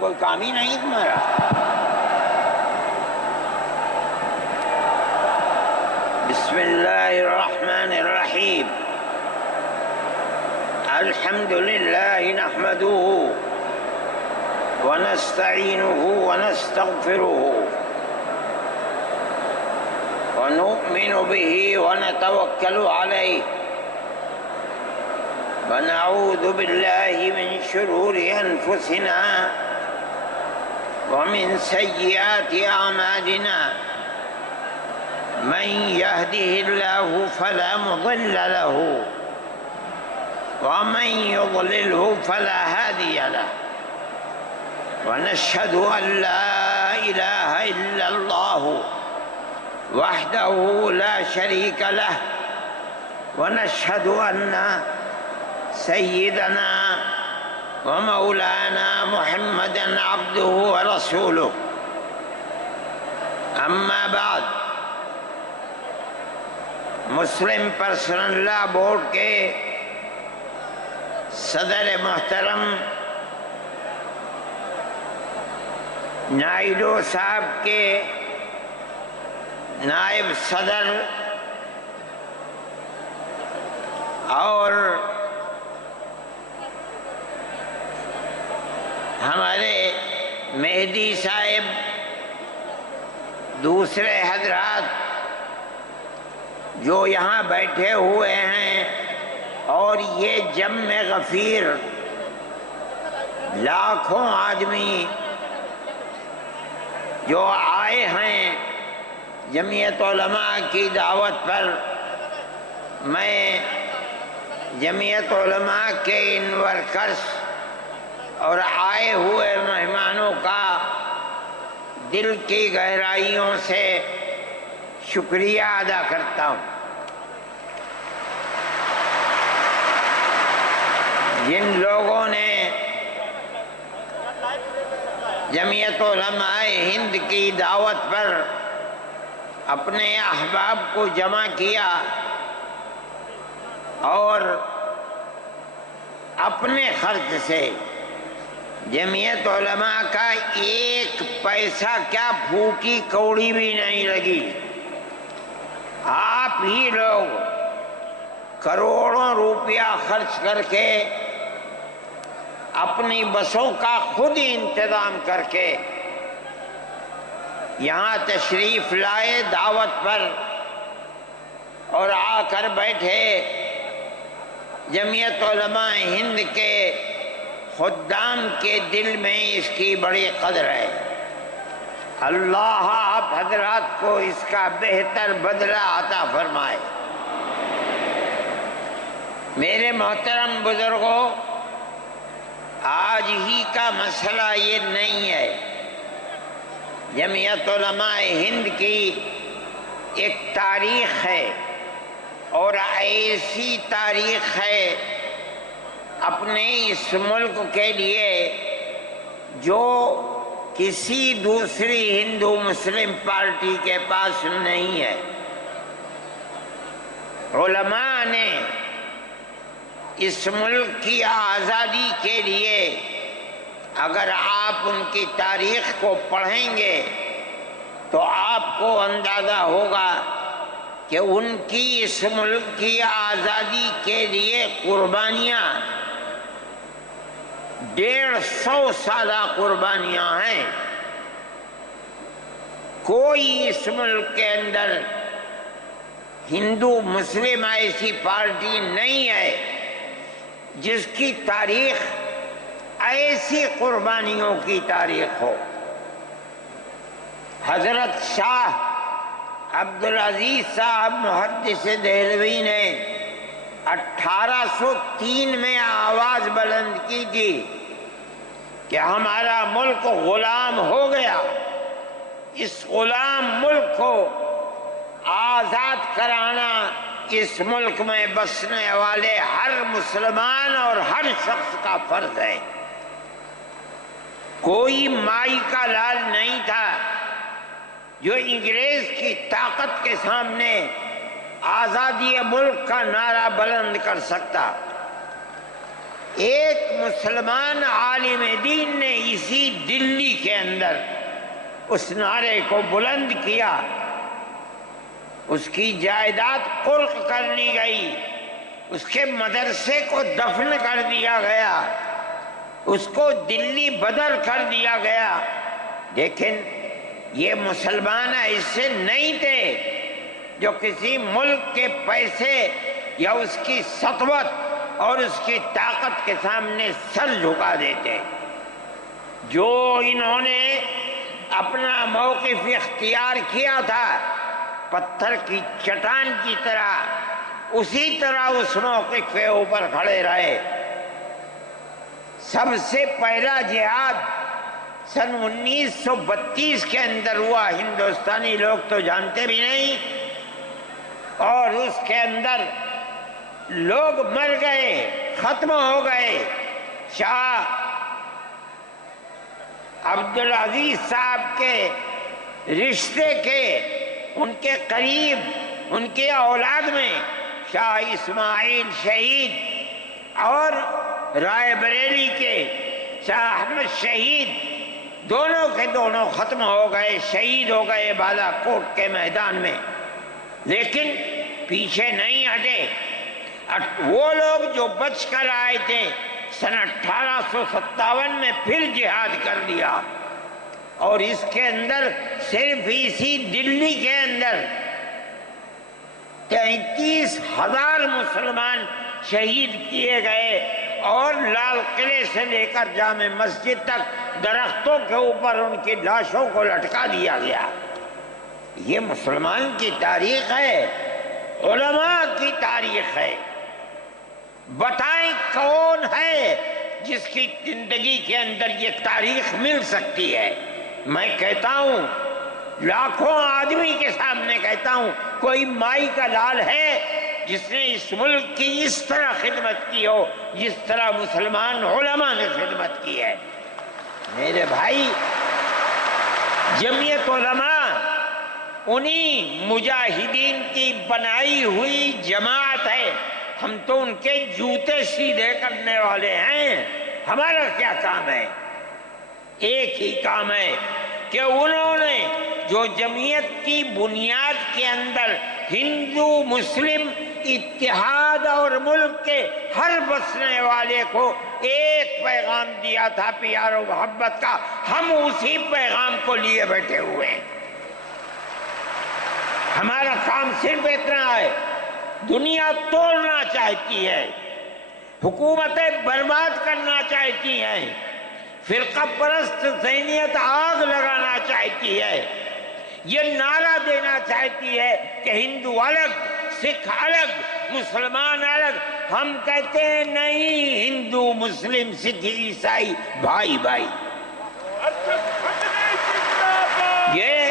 کوئی کام ہی نہیں تمہارا؟ بسم اللہ الرحمن الرحیم الحمد للہ نحمده ونستعینه ونستغفره ونؤمن به ونتوکل علیہ ونعوذ باللہ من شرور انفسنا ومن سیئات اعمالنا من يهده الله فلا مضل له ومن يضلله فلا هادي له ونشهد أن لا إله إلا الله وحده لا شريك له ونشهد أن سيدنا ومولانا محمدا عبده ورسوله أما بعد مسلم پرسنل لا بورڈ کے صدر محترم نائیڈو صاحب کے نائب صدر اور ہمارے مہدی صاحب، دوسرے حضرات جو یہاں بیٹھے ہوئے ہیں، اور یہ جمع غفیر لاکھوں آدمی جو آئے ہیں جمعیت علماء کی دعوت پر، میں جمعیت علماء کے ان ورکرز اور آئے ہوئے مہمانوں کا دل کی گہرائیوں سے شکریہ ادا کرتا ہوں۔ جن لوگوں نے جمعیت علماء ہند کی دعوت پر اپنے احباب کو جمع کیا اور اپنے خرچ سے جمعیت علماء کا ایک پیسہ کیا پھوکی کوڑی بھی نہیں لگی، آپ ہی لوگ کروڑوں روپیہ خرچ کر کے اپنی بسوں کا خود ہی انتظام کر کے یہاں تشریف لائے دعوت پر اور آ کر بیٹھے۔ جمعیت علماء ہند کے خدام کے دل میں اس کی بڑی قدر ہے۔ اللہ آپ حضرات کو اس کا بہتر بدلہ عطا فرمائے۔ میرے محترم بزرگوں، آج ہی کا مسئلہ یہ نہیں ہے۔ جمعیت علماء ہند کی ایک تاریخ ہے، اور ایسی تاریخ ہے اپنے اس ملک کے لیے جو کسی دوسری ہندو مسلم پارٹی کے پاس نہیں ہے۔ علماء نے اس ملک کی آزادی کے لیے، اگر آپ ان کی تاریخ کو پڑھیں گے تو آپ کو اندازہ ہوگا کہ ان کی اس ملک کی آزادی کے لیے قربانیاں 150 سالہ قربانیاں ہیں۔ کوئی اس ملک کے اندر ہندو مسلم ایسی پارٹی نہیں ہے جس کی تاریخ ایسی قربانیوں کی تاریخ ہو۔ حضرت شاہ عبدالعزیز صاحب محدث دہلوی نے 1803 میں آواز بلند کی تھی کہ ہمارا ملک غلام ہو گیا، اس غلام ملک کو آزاد کرانا اس ملک میں بسنے والے ہر مسلمان اور ہر شخص کا فرض ہے۔ کوئی مائی کا لال نہیں تھا جو انگریز کی طاقت کے سامنے آزادی ملک کا نعرہ بلند کر سکتا۔ ایک مسلمان عالم دین نے اسی دلی کے اندر اس نعرے کو بلند کیا، اس کی جائیداد قرق کر لی گئی، اس کے مدرسے کو دفن کر دیا گیا، اس کو دلی بدر کر دیا گیا، لیکن یہ مسلمان ایسے نہیں تھے جو کسی ملک کے پیسے یا اس کی سطوت اور اس کی طاقت کے سامنے سر جھکا دیتے۔ جو انہوں نے اپنا موقف اختیار کیا تھا پتھر کی چٹان کی طرح، اسی طرح اس موقف کے اوپر کھڑے رہے۔ سب سے پہلا جہاد سن 1932 کے اندر ہوا، ہندوستانی لوگ تو جانتے بھی نہیں، اور اس کے اندر لوگ مر گئے، ختم ہو گئے۔ شاہ عبدالعزیز صاحب کے رشتے کے، ان کے قریب، ان کے اولاد میں شاہ اسماعیل شہید اور رائے بریلی کے شاہ احمد شہید، دونوں کے دونوں ختم ہو گئے، شہید ہو گئے بالا کوٹ کے میدان میں۔ لیکن پیچھے نہیں ہٹے، وہ لوگ جو بچ کر آئے تھے سن 1857 میں پھر جہاد کر دیا، اور اس کے اندر صرف اسی دلی کے اندر 33,000 مسلمان شہید کیے گئے، اور لال قلعے سے لے کر جامع مسجد تک درختوں کے اوپر ان کی لاشوں کو لٹکا دیا گیا۔ یہ مسلمان کی تاریخ ہے، علماء کی تاریخ ہے۔ بتائیں کون ہے جس کی زندگی کے اندر یہ تاریخ مل سکتی ہے؟ میں کہتا ہوں، لاکھوں آدمی کے سامنے کہتا ہوں، کوئی مائی کا لال ہے جس نے اس ملک کی اس طرح خدمت کی ہو جس طرح مسلمان علماء نے خدمت کی ہے؟ میرے بھائی، جمعیت علماء انہی مجاہدین کی بنائی ہوئی جماعت ہے۔ ہم تو ان کے جوتے سیدھے کرنے والے ہیں۔ ہمارا کیا کام ہے؟ ایک ہی کام ہے کہ انہوں نے جو جمعیت کی بنیاد کے اندر ہندو مسلم اتحاد اور ملک کے ہر بسنے والے کو ایک پیغام دیا تھا پیار و محبت کا، ہم اسی پیغام کو لیے بیٹھے ہوئے ہیں۔ ہمارا کام صرف اتنا ہے، دنیا توڑنا چاہتی ہے، حکومتیں برباد کرنا چاہتی ہیں، فرقہ پرست ذہنیت آگ لگانا چاہتی ہے، یہ نعرہ دینا چاہتی ہے کہ ہندو الگ، سکھ الگ، مسلمان الگ۔ ہم کہتے ہیں نہیں، ہندو مسلم سکھ عیسائی بھائی بھائی۔ یہ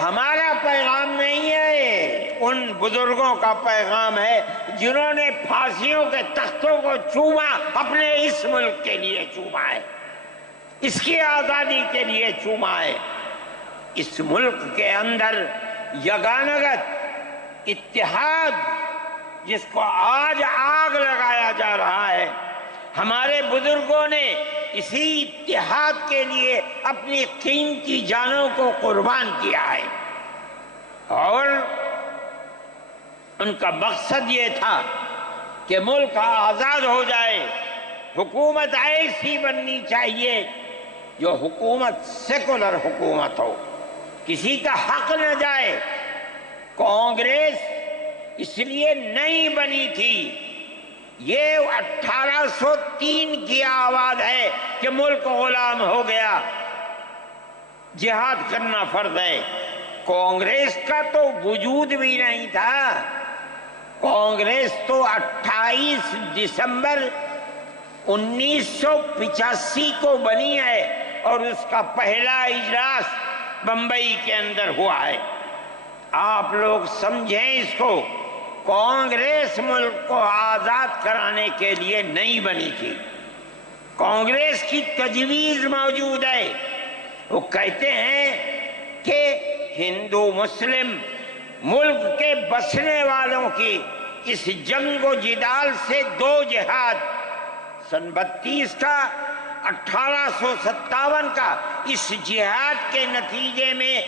ہمارا پیغام نہیں ہے، ان بزرگوں کا پیغام ہے جنہوں نے پھانسیوں کے تختوں کو چوما، اپنے اس ملک کے لیے چوما ہے، اس کی آزادی کے لیے چوما ہے۔ اس ملک کے اندر یگانگت اتحاد جس کو آج آگ لگایا جا رہا ہے، ہمارے بزرگوں نے اسی اتحاد کے لیے اپنی قیمتی جانوں کو قربان کیا ہے، اور ان کا مقصد یہ تھا کہ ملک آزاد ہو جائے۔ حکومت ایسی بننی چاہیے جو حکومت سیکولر حکومت ہو، کسی کا حق نہ جائے۔ کانگریس اس لیے نہیں بنی تھی، یہ 1803 کی آواز ہے کہ ملک غلام ہو گیا، جہاد کرنا فرض ہے۔ کانگریس کا تو وجود بھی نہیں تھا، کانگریس تو 28 دسمبر 1985 کو بنی ہے، اور اس کا پہلا اجلاس بمبئی کے اندر ہوا ہے۔ آپ لوگ سمجھیں اس کو، کانگریس ملک کو آزاد کرانے کے لیے نہیں بنی تھی، کانگریس کی تجویز موجود ہے۔ وہ کہتے ہیں کہ ہندو مسلم ملک کے بسنے والوں کی اس جنگ و جدال سے دو جہاد سن 32 کا 1857 کا اس جہاد کے نتیجے میں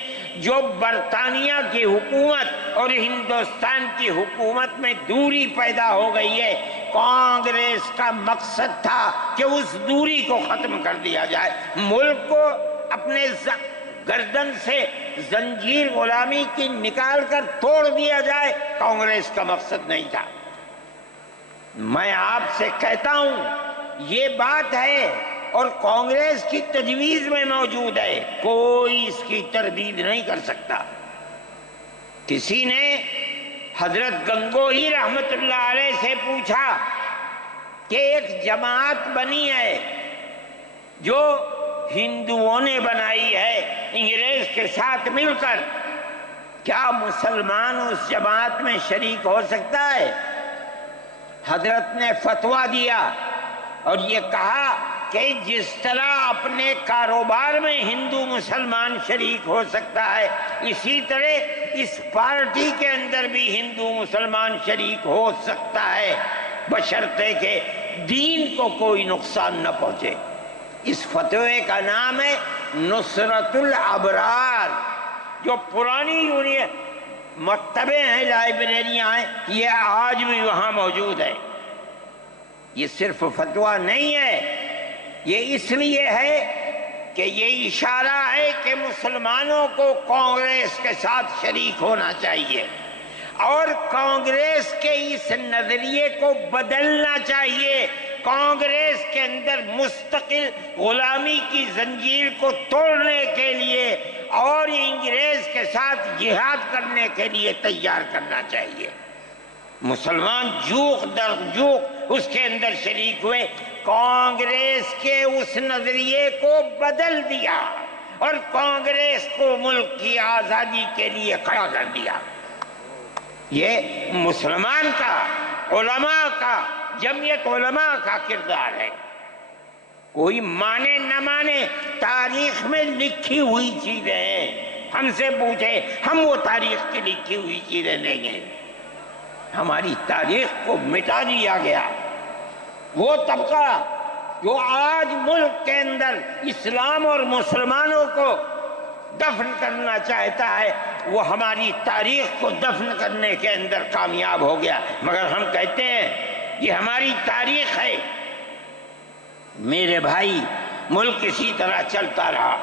جو برطانیہ کی حکومت اور ہندوستان کی حکومت میں دوری پیدا ہو گئی ہے، کانگریس کا مقصد تھا کہ اس دوری کو ختم کر دیا جائے، ملک کو اپنے گردن سے زنجیر غلامی کی نکال کر توڑ دیا جائے۔ کانگریس کا مقصد نہیں تھا۔ میں آپ سے کہتا ہوں یہ بات ہے اور کانگریس کی تجویز میں موجود ہے، کوئی اس کی تردید نہیں کر سکتا۔ کسی نے حضرت گنگوہی رحمت اللہ علیہ سے پوچھا کہ ایک جماعت بنی ہے جو ہندوؤں نے بنائی ہے انگریز کے ساتھ مل کر، کیا مسلمان اس جماعت میں شریک ہو سکتا ہے؟ حضرت نے فتویٰ دیا اور یہ کہا کہ جس طرح اپنے کاروبار میں ہندو مسلمان شریک ہو سکتا ہے، اسی طرح اس پارٹی کے اندر بھی ہندو مسلمان شریک ہو سکتا ہے، بشرطے کہ دین کو کوئی نقصان نہ پہنچے۔ اس فتوے کا نام ہے نصرت الابرار، جو پرانی یونین مکتبیں ہیں، لائبریریاں ہیں، یہ آج بھی وہاں موجود ہے۔ یہ صرف فتویٰ نہیں ہے، یہ اس لیے ہے کہ یہ اشارہ ہے کہ مسلمانوں کو کانگریس کے ساتھ شریک ہونا چاہیے اور کانگریس کے اس نظریے کو بدلنا چاہیے۔ کانگریس کے اندر مستقل غلامی کی زنجیر کو توڑنے کے لیے اور انگریز کے ساتھ جہاد کرنے کے لیے تیار کرنا چاہیے۔ مسلمان جوق در جوق اس کے اندر شریک ہوئے، کانگریس کے اس نظریے کو بدل دیا اور کانگریس کو ملک کی آزادی کے لیے کھڑا کر دیا۔ یہ مسلمان کا، علماء کا، جمعیت علماء کا کردار ہے۔ کوئی مانے نہ مانے، تاریخ میں لکھی ہوئی چیزیں ہیں، ہم سے پوچھے ہم وہ تاریخ کی لکھی ہوئی چیزیں لیں گے۔ ہماری تاریخ کو مٹا دیا گیا۔ وہ طبقہ جو آج ملک کے اندر اسلام اور مسلمانوں کو دفن کرنا چاہتا ہے، وہ ہماری تاریخ کو دفن کرنے کے اندر کامیاب ہو گیا، مگر ہم کہتے ہیں یہ ہماری تاریخ ہے۔ میرے بھائی، ملک اسی طرح چلتا رہا،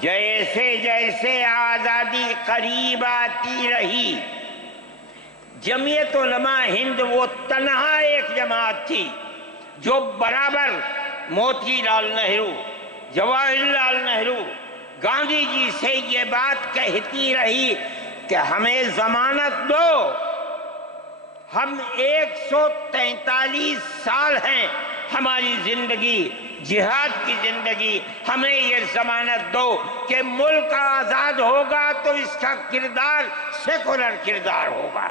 جیسے جیسے آزادی قریب آتی رہی، جمعیت علماء ہند وہ تنہا ایک جماعت تھی جو برابر موتی لال نہرو، جواہر لال نہرو، گاندھی جی سے یہ بات کہتی رہی کہ ہمیں ضمانت دو، ہم 143 سال ہیں ہماری زندگی، جہاد کی زندگی، ہمیں یہ ضمانت دو کہ ملک آزاد ہوگا تو اس کا کردار سیکولر کردار ہوگا،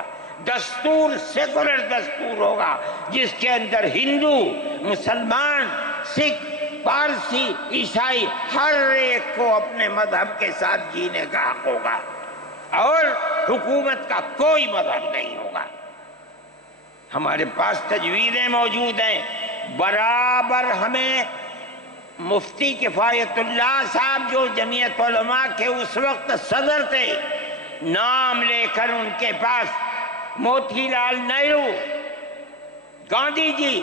دستور سیکولر دستور ہوگا، جس کے اندر ہندو، مسلمان، سکھ، پارسی، عیسائی ہر ایک کو اپنے مذہب کے ساتھ جینے کا حق ہوگا اور حکومت کا کوئی مذہب نہیں ہوگا۔ ہمارے پاس تجویزیں موجود ہیں، برابر ہمیں مفتی کفایت اللہ صاحب جو جمعیت علماء کے اس وقت صدر تھے، نام لے کر ان کے پاس موتی لال نہرو، گاندھی جی،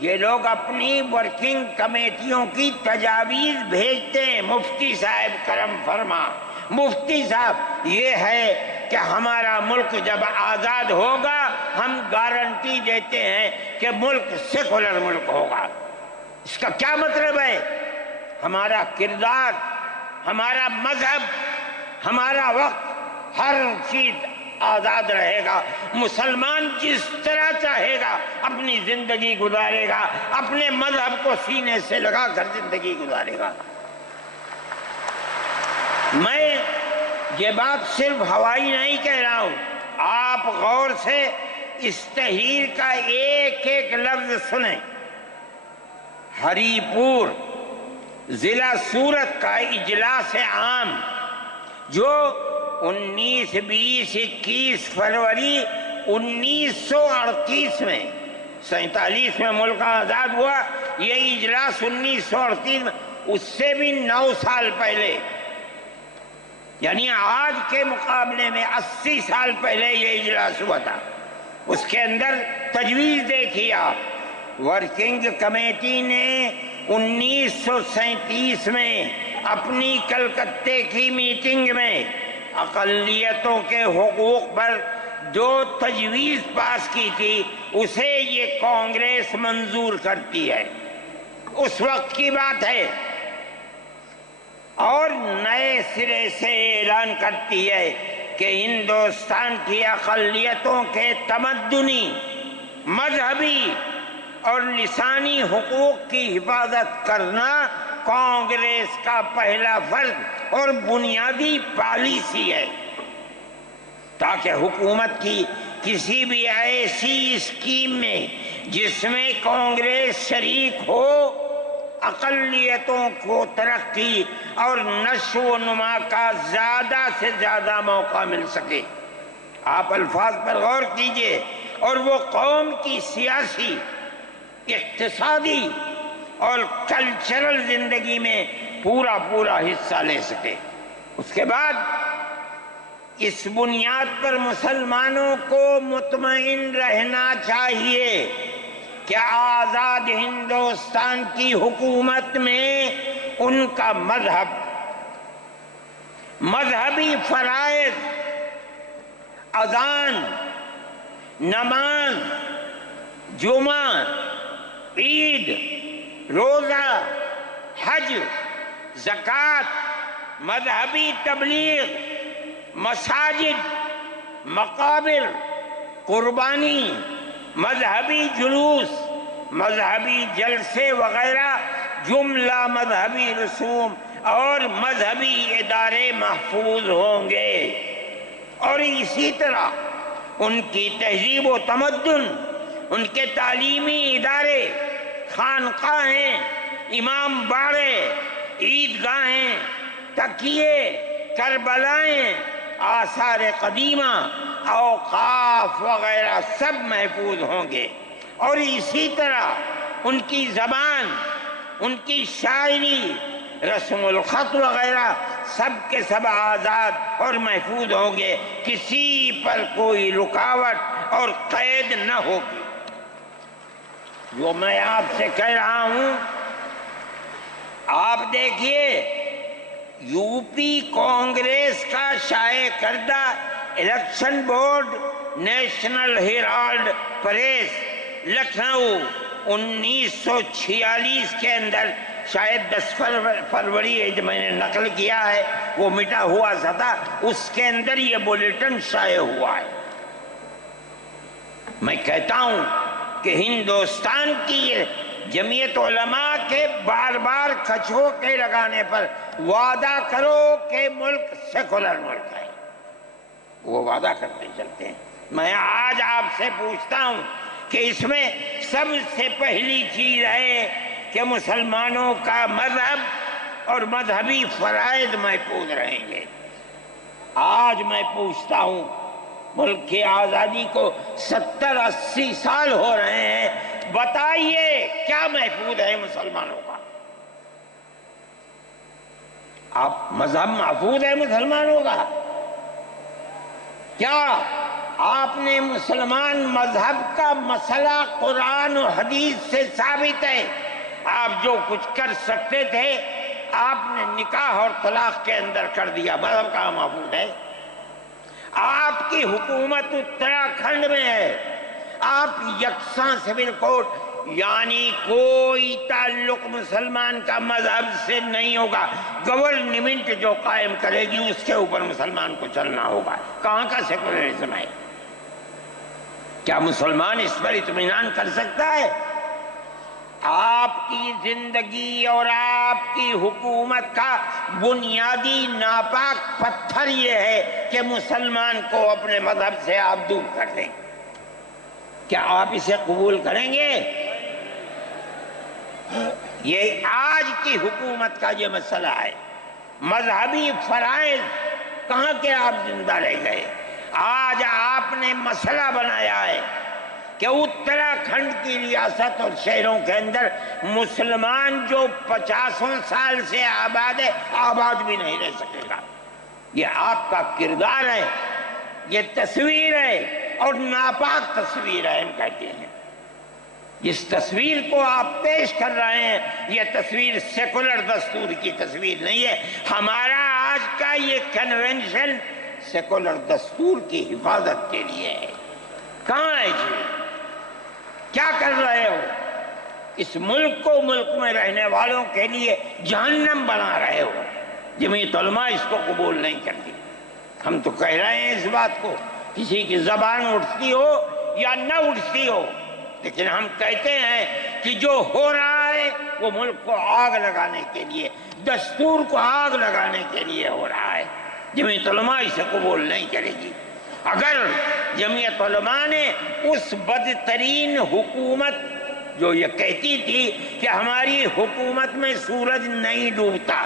یہ لوگ اپنی ورکنگ کمیٹیوں کی تجاویز بھیجتے ہیں، مفتی صاحب کرم فرما، مفتی صاحب یہ ہے کہ ہمارا ملک جب آزاد ہوگا ہم گارنٹی دیتے ہیں کہ ملک سیکولر ملک ہوگا۔ اس کا کیا مطلب ہے؟ ہمارا کردار، ہمارا مذہب، ہمارا وقت، ہر چیز آزاد رہے گا، مسلمان جس طرح چاہے گا اپنی زندگی گزارے گا، اپنے مذہب کو سینے سے لگا کر زندگی گزارے گا۔ میں یہ بات صرف ہوائی نہیں کہہ رہا ہوں، آپ غور سے اس تحریر کا ایک ایک لفظ سنیں۔ ہری پور ضلع سورت کا اجلاس عام جو 19، 20، 21 فروری 1938 میں 47 میں ملک آزاد ہوا، یہ اجلاس 1938 میں، اس سے بھی 9 سال پہلے، یعنی آج کے مقابلے میں 80 سال پہلے یہ اجلاس ہوا تھا۔ اس کے اندر تجویز دیکھیے آپ، ورکنگ کمیٹی نے 1937 میں اپنی کلکتے کی میٹنگ میں اقلیتوں کے حقوق پر جو تجویز پاس کی تھی اسے یہ کانگریس منظور کرتی ہے، اس وقت کی بات ہے، اور نئے سرے سے اعلان کرتی ہے کہ ہندوستان کی اقلیتوں کے تمدنی، مذہبی اور لسانی حقوق کی حفاظت کرنا کانگریس کا پہلا فرض اور بنیادی پالیسی ہے، تاکہ حکومت کی کسی بھی ایسی اسکیم میں جس میں کانگریس شریک ہو، اقلیتوں کو ترقی اور نشو و نما کا زیادہ سے زیادہ موقع مل سکے۔ آپ الفاظ پر غور کیجئے، اور وہ قوم کی سیاسی، اقتصادی اور کلچرل زندگی میں پورا حصہ لے سکے۔ اس کے بعد اس بنیاد پر مسلمانوں کو مطمئن رہنا چاہیے کہ آزاد ہندوستان کی حکومت میں ان کا مذہبی فرائض، اذان، نماز، جمعہ، عید، روزہ، حج، زکوٰۃ، مذہبی تبلیغ، مساجد، مقابر، قربانی، مذہبی جلوس، مذہبی جلسے وغیرہ جملہ مذہبی رسوم اور مذہبی ادارے محفوظ ہوں گے، اور اسی طرح ان کی تہذیب و تمدن، ان کے تعلیمی ادارے، خانقاہیں، امام باڑے، عیدگاہیں، تکیے، کربلائیں، آثار قدیمہ، اوقاف وغیرہ سب محفوظ ہوں گے، اور اسی طرح ان کی زبان، ان کی شاعری، رسم الخط وغیرہ سب کے سب آزاد اور محفوظ ہوں گے، کسی پر کوئی رکاوٹ اور قید نہ ہوگی۔ جو میں آپ سے کہہ رہا ہوں، آپ دیکھیے، یو پی کانگریس کا شائع کردہ election board, National Herald press, Lucknow, 1946 کے اندر، شاید 10 فروری ہے جو میں نے نقل کیا ہے، وہ مٹا ہوا تھا، اس کے اندر یہ بلیٹن شائع ہوا ہے۔ میں کہتا ہوں کہ ہندوستان کی جمعیت علماء کے بار بار کچھوکے لگانے پر وعدہ کرو کہ ملک سیکولر ملک ہے، وہ وعدہ کرتے چلتے ہیں۔ میں آج آپ سے پوچھتا ہوں کہ اس میں سب سے پہلی چیز ہے کہ مسلمانوں کا مذہب اور مذہبی فرائض محفوظ رہیں گے۔ آج میں پوچھتا ہوں، ملک کی آزادی کو 70-80 سال ہو رہے ہیں، بتائیے کیا محفوظ ہے مسلمانوں کا؟ آپ مذہب محفوظ ہے مسلمانوں کا؟ کیا آپ نے مسلمان مذہب کا مسئلہ قرآن و حدیث سے ثابت ہے؟ آپ جو کچھ کر سکتے تھے آپ نے نکاح اور طلاق کے اندر کر دیا، مذہب کا محفوظ ہے؟ آپ کی حکومت اتراکھنڈ میں ہے، آپ یکساں سول کوڈ، یعنی کوئی تعلق مسلمان کا مذہب سے نہیں ہوگا، گورنمنٹ جو قائم کرے گی اس کے اوپر مسلمان کو چلنا ہوگا۔ کہاں کا سیکولرزم ہے؟ کیا مسلمان اس پر اطمینان کر سکتا ہے؟ آپ کی زندگی اور آپ کی حکومت کا بنیادی ناپاک پتھر یہ ہے کہ مسلمان کو اپنے مذہب سے آپ دور کر دیں۔ کیا آپ اسے قبول کریں گے؟ یہ آج کی حکومت کا یہ مسئلہ ہے۔ مذہبی فرائض کہاں کے آپ زندہ رہ گئے؟ آج آپ نے مسئلہ بنایا ہے کہ کہ اتراکھنڈ کی ریاست اور شہروں کے اندر مسلمان جو 50 سال سے آباد ہے، آباد بھی نہیں رہ سکے گا۔ یہ آپ کا کردار ہے، یہ تصویر ہے اور ناپاک تصویر ہے، ہم کہتے ہیں۔ جس تصویر کو آپ پیش کر رہے ہیں یہ تصویر سیکولر دستور کی تصویر نہیں ہے۔ ہمارا آج کا یہ کنونشن سیکولر دستور کی حفاظت کے لیے ہے۔ کہاں ہے جی؟ کیا کر رہے ہو؟ اس ملک کو، ملک میں رہنے والوں کے لیے جہنم بنا رہے ہو۔ جمعیت علماء اس کو قبول نہیں کرتی۔ ہم تو کہہ رہے ہیں اس بات کو، کسی کی زبان اٹھتی ہو یا نہ اٹھتی ہو، لیکن ہم کہتے ہیں کہ جو ہو رہا ہے وہ ملک کو آگ لگانے کے لیے، دستور کو آگ لگانے کے لیے ہو رہا ہے۔ جمعیت علماء اسے قبول نہیں کرے گی۔ اگر جمعیت علماء نے اس بدترین حکومت جو یہ کہتی تھی کہ ہماری حکومت میں سورج نہیں ڈوبتا،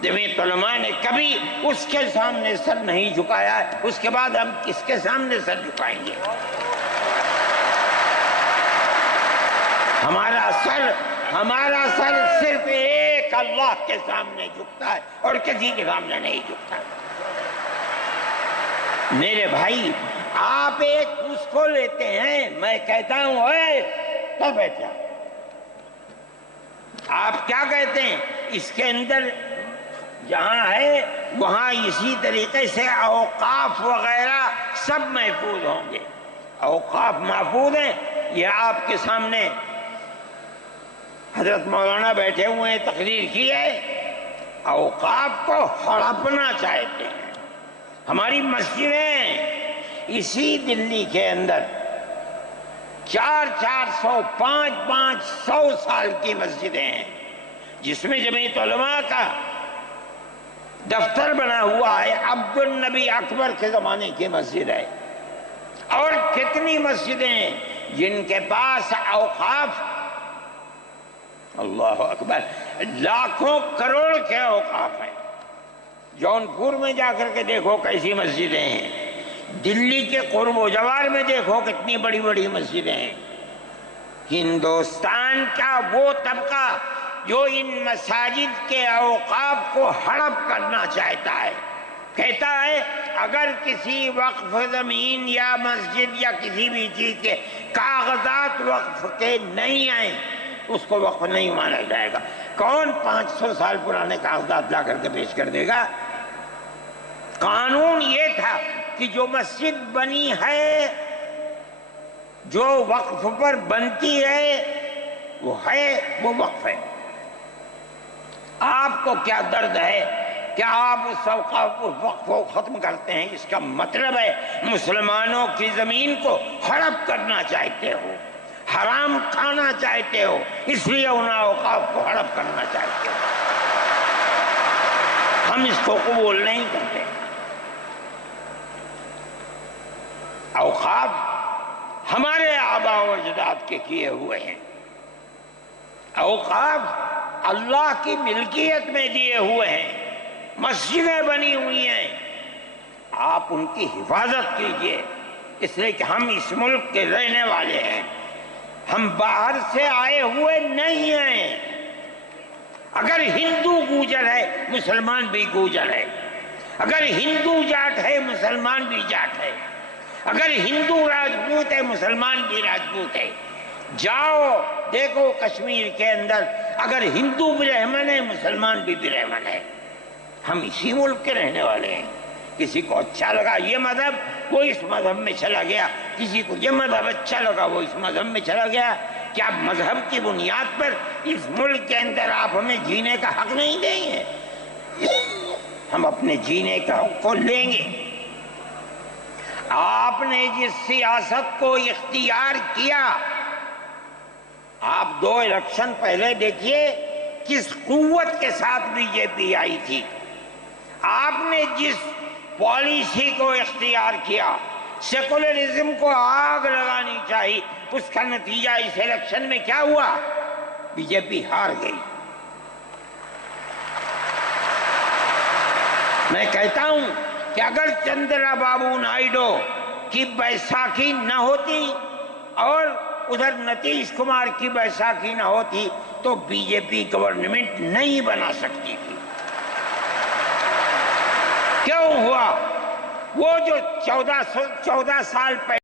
جمعیت علماء نے کبھی اس کے سامنے سر نہیں جھکایا ہے، اس کے بعد ہم کس کے سامنے سر جھکائیں گے؟ ہمارا سر صرف ایک اللہ کے سامنے جھکتا ہے اور کسی کے سامنے نہیں جھکتا۔ میرے بھائی، آپ ایک اس کو لیتے ہیں، میں کہتا ہوں اے کیا بیٹھا، آپ کیا کہتے ہیں؟ اس کے اندر جہاں ہے وہاں اسی طریقے سے اوقاف وغیرہ سب محفوظ ہوں گے۔ اوقاف محفوظ ہیں، یہ آپ کے سامنے حضرت مولانا بیٹھے ہوئے ہیں، تقریر کی ہے۔ اوقاف کو ہڑپنا چاہتے ہیں۔ ہماری مسجدیں اسی دلی کے اندر 400 500 سال کی مسجدیں ہیں، جس میں جمعیت علماء کا دفتر بنا ہوا ہے، عبد النبی اکبر کے زمانے کی مسجد ہے۔ اور کتنی مسجدیں ہیں جن کے پاس اوقاف، اللہ اکبر، لاکھوں کروڑ کے اوقاف ہیں۔ جونپور میں جا کر کے دیکھو کیسی مسجدیں ہیں، دلی کے قرب و جوار میں دیکھو کتنی بڑی بڑی مسجدیں ہیں۔ ہندوستان کا وہ طبقہ جو ان مساجد کے اوقاف کو ہڑپ کرنا چاہتا ہے، کہتا ہے اگر کسی وقف زمین یا مسجد یا کسی بھی چیز کے کاغذات وقف کے نہیں آئیں اس کو وقف نہیں مانا جائے گا۔ کون 500 سال پرانے کاغذات لا کر کے پیش کر دے گا؟ قانون یہ تھا کہ جو مسجد بنی ہے، جو وقف پر بنتی ہے وہ وقف ہے۔ آپ کو کیا درد ہے کہ آپ اس وقف کو ختم کرتے ہیں؟ اس کا مطلب ہے مسلمانوں کی زمین کو ہڑپ کرنا چاہتے ہو، حرام کھانا چاہتے ہو، اس لیے ان اوقاف کو ہڑپ کرنا چاہتے ہو۔ ہم اس کو قبول نہیں کرتے۔ اوقاف ہمارے آباء و اجداد کے کیے ہوئے ہیں، اوقاف اللہ کی ملکیت میں دیے ہوئے ہیں، مسجدیں بنی ہوئی ہیں، آپ ان کی حفاظت کیجئے، اس لیے کہ ہم اس ملک کے رہنے والے ہیں، ہم باہر سے آئے ہوئے نہیں ہیں۔ اگر ہندو گوجر ہے مسلمان بھی گوجر ہے، اگر ہندو جاٹ ہے مسلمان بھی جاٹ ہے، اگر ہندو راجپوت ہے مسلمان بھی راجپوت ہے۔ جاؤ دیکھو کشمیر کے اندر، اگر ہندو برہمن ہے مسلمان بھی برہمن ہے۔ ہم اسی ملک کے رہنے والے ہیں۔ کسی کو اچھا لگا یہ مذہب وہ اس مذہب میں چلا گیا، کسی کو یہ مذہب اچھا لگا وہ اس مذہب میں چلا گیا۔ کیا مذہب کی بنیاد پر اس ملک کے اندر آپ ہمیں جینے کا حق نہیں دیں گے؟ ہم اپنے جینے کا حق کو لیں گے۔ آپ نے جس سیاست کو اختیار کیا، آپ 2 الیکشن پہلے دیکھیے کس قوت کے ساتھ بی جے پی آئی تھی۔ آپ نے جس پالیسی کو اختیار کیا، سیکولرزم کو آگ لگانی چاہیے، اس کا نتیجہ اس الیکشن میں کیا ہوا؟ بی جے پی ہار گئی۔ میں کہتا ہوں کہ اگر چندرا بابو نائیڈو کی بیساکھی نہ ہوتی اور ادھر نتیش کمار کی بیساکھی نہ ہوتی تو بی جے پی گورنمنٹ نہیں بنا سکتی تھی۔ کیوں ہوا؟ وہ جو 14 سال پہلے